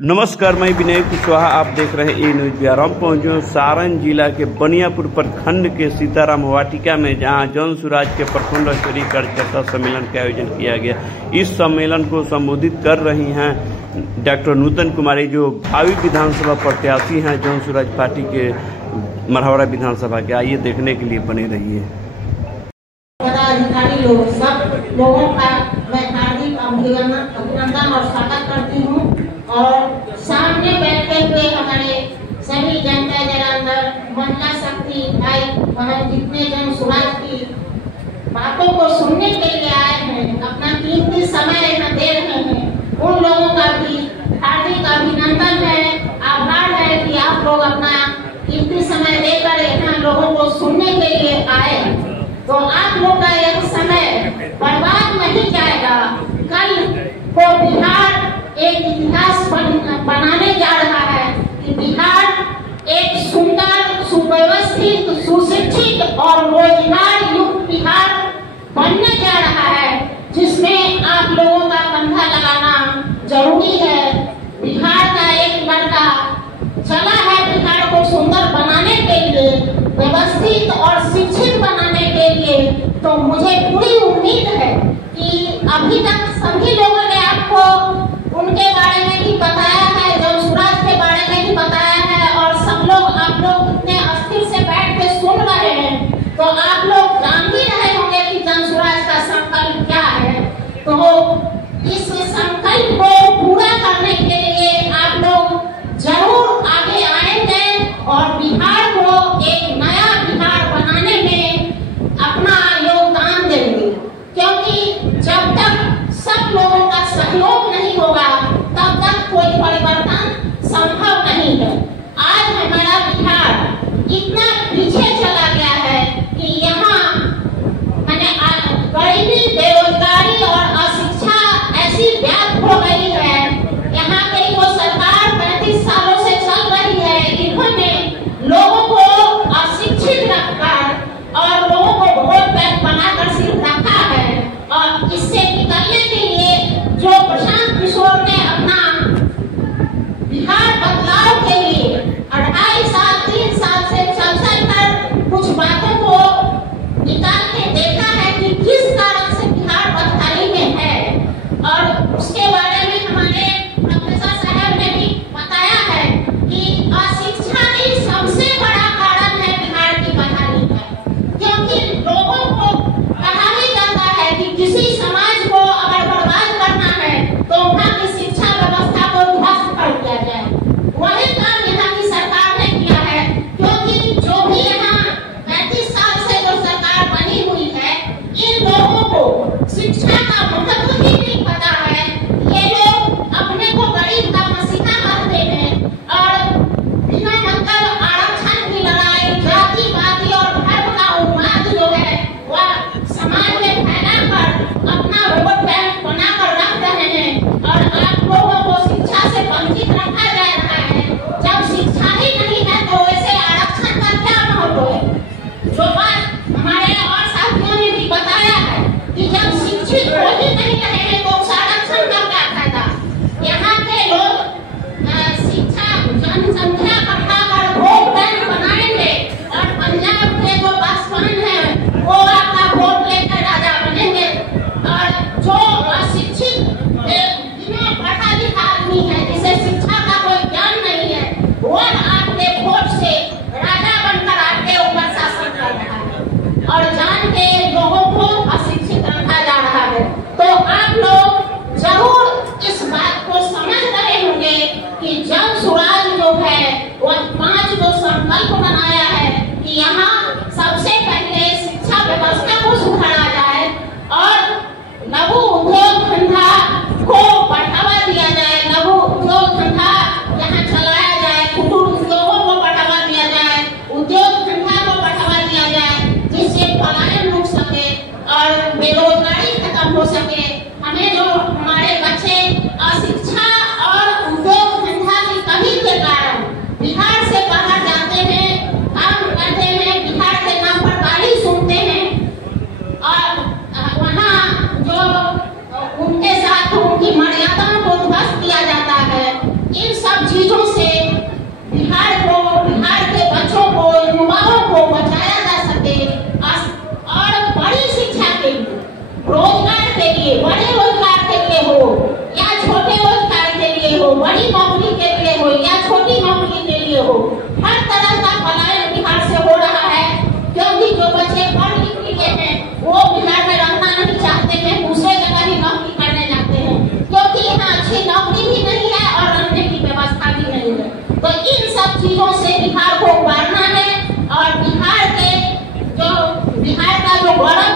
नमस्कार, मैं विनय कुशवाहा, आप देख रहे हैं न्यूज बिहार। हम पहुंचे सारण जिला के बनियापुर प्रखंड के सीताराम वाटिका में, जहां जन सुराज के प्रखंड स्तरीय कार्यकर्ता सम्मेलन का आयोजन किया गया। इस सम्मेलन को संबोधित कर रही हैं डॉक्टर नूतन कुमारी, जो भावी विधानसभा प्रत्याशी हैं जन सुराज पार्टी के मढ़ौरा विधानसभा के। आइए देखने के लिए बने रहिए। पदाधिकारी लोग, सब लोगों का मैं हार्दिक अभिनंदन और स्वागत करती हूँ। और सामने बैठे हुए हमारे सभी जनता जनार्दन, महिला शक्ति भाई बहन, जितने जन सुराज की बातों को सुनने के लिए आए हैं, अपना कीमती समय यहाँ दे रहे हैं, उन लोगों का भी हार्दिक अभिनंदन है, आभार है कि आप लोग अपना कीमती समय देकर यहाँ लोगों को सुनने के लिए आए। तो आप लोग का यह समय बर्बाद नहीं जाएगा। कल को बिहार एक इतिहास बनाने जा रहा है कि बिहार एक सुंदर, सुव्यवस्थित, सुशिक्षित और रोजगार युक्त बिहार बनने जा रहा है, जिसमें आप लोगों का कंधा लगाना जरूरी है। बिहार का एक लड़का चला है बिहार को सुंदर बनाने के लिए, व्यवस्थित और शिक्षित बनाने के लिए। तो मुझे पूरी उम्मीद है कि अभी तक सभी लोगों ने आपको उनके बारे में भी बताया है, जन सुराज के बारे में भी बताया है, और सब लोग आप लोग इतने अस्थिर से बैठ के सुन रहे हैं, तो आप लोग जान ही रहे होंगे कि जन सुराज का संकल्प क्या है। तो इस संकल्प को पूरा करने के लिए आप लोग जरूर आगे आएंगे और बिहार को एक नया बिहार बनाने में अपना योगदान देंगे, क्योंकि जब तक सब लोगों का सहयोग नहीं होगा तब तक कोई परिवर्तन संभव नहीं है। आज हमारा बिहार इतना पीछे चला गया है कि यहाँ गरीबी, बेरोजगारी और अशिक्षा ऐसी व्याप्त हो गई है। यहाँ की वो सरकार 35 सालों से चल रही है, इन्होंने लोगों को अशिक्षित रखकर और लोगों को वोट बैंक बनाकर सिर्फ रखा है। और इससे निकलने के लिए जो प्रशांत किशोर ने अपना बिहार बदलाव के लिए 2.5 साल 3 साल से चल कर कुछ बातों को निकाल के देखा है कि किस कारण से बिहार बदहाली में है, और उसके बारे में हमारे प्रोफेसर साहब ने भी बताया है कि अशिक्षा ही सबसे बड़ा कारण है बिहार की बदहाली का। क्योंकि लोगों को कहा भी जाता है कि किसी समाज को अगर बर्बाद करना है तो वहाँ की शिक्षा व्यवस्था को ध्वस्त कर दिया जाए। वही काम यहाँ की सरकार ने किया है, क्योंकि जो भी यहाँ 35 साल से जो सरकार बनी हुई है, इन लोगों को शिक्षा का महत्व ही नहीं पता है। ये लोग अपने को गरीब का मसीहा मानते हैं और बिना मतलब आरक्षण की लड़ाई, जातिवादी और धर्म का उन्माद जो है वह समाज में फैलाकर अपना वोट बैंक बनाकर रख रहे हैं। और आप लोगों को शिक्षा से वंचित रखा जा रहा है। जब शिक्षा ही नहीं है तो वैसे आरक्षण का क्या महत्व है? जो बात हमारे और साथियों ने भी बताया है कि जब शिक्षित हो ही नहीं रहे तो आरक्षण का क्या फायदा? यहाँ के लोग शिक्षा जनसंख्या बढ़ाकर वोट बैंक बनाएंगे और पंजाब के जो पासवान है वो आपका वोट लेकर राजा बनेंगे, और जो अशिक्षित बिना पढ़ा लिखा आदमी है, जिसे शिक्षा का कोई ज्ञान नहीं है, वो आपके वोट से राजा बनकर आपके ऊपर शासन कर रहा है और जान के लोगों को अशिक्षित रखा जा रहा है। तो आप लोग जरूर इस बात को समझ रहे होंगे कि जन सुराज जो है वह 5 जो संकल्प बनाया है कि यहाँ सबसे पहले शिक्षा व्यवस्था को सुधारा जाए और लघु उद्योग धंधा को बढ़ावा दिया जाए, लघु उद्योग धंधा यहाँ चलाया जाए, कुटीर उद्योगों को बढ़ावा दिया जाए, उद्योग धंधा को बढ़ावा दिया जाए, जिससे पलायन रुक सके और बेरोजगारी खत्म हो सके। हमें जो हमारे बच्चे अशिक्षा और उद्योग धंधा की कमी के कारण बिहार से बाहर जाते हैं, काम करते हैं, हो, बड़ी नौकरी के लिए हो या छोटी नौकरी के लिए हो, हर तरह का पलायन बिहार से हो रहा है। क्योंकि जो बच्चे पढ़ लिख लिए हैं वो बिहार में रहना नहीं चाहते हैं, दूसरे जगह ही नौकरी करने जाते हैं, क्योंकि यहाँ अच्छी नौकरी भी नहीं है और रहने की व्यवस्था भी नहीं है। तो इन सब चीजों से बिहार को उबारना है और बिहार का जो गौरव